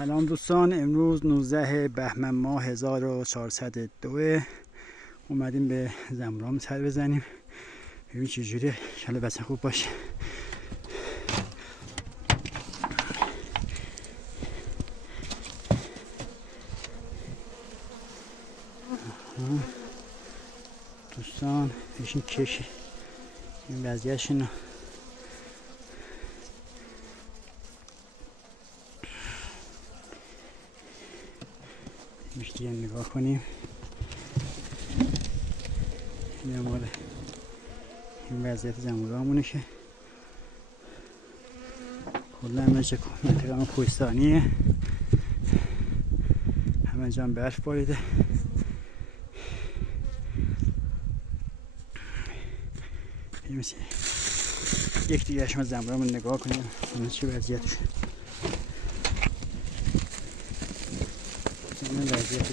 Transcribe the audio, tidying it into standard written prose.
سلام دوستان، امروز 19 بهمن ماه 1402 اومدیم به زمرام سر بزنیم ببین چجوریه. انشالله بسن خوب باشه. دوستان ایشین کشه این وضعیتشون میشتی نگاه کنیم. این مال این وضعیت زمورامونه که کلا همه چه منطقه هم کوهستانیه، همه جا برف باریده. یک دیگه شما زمورامون نگاه کنیم همه چه وضعیتش. این وضعیت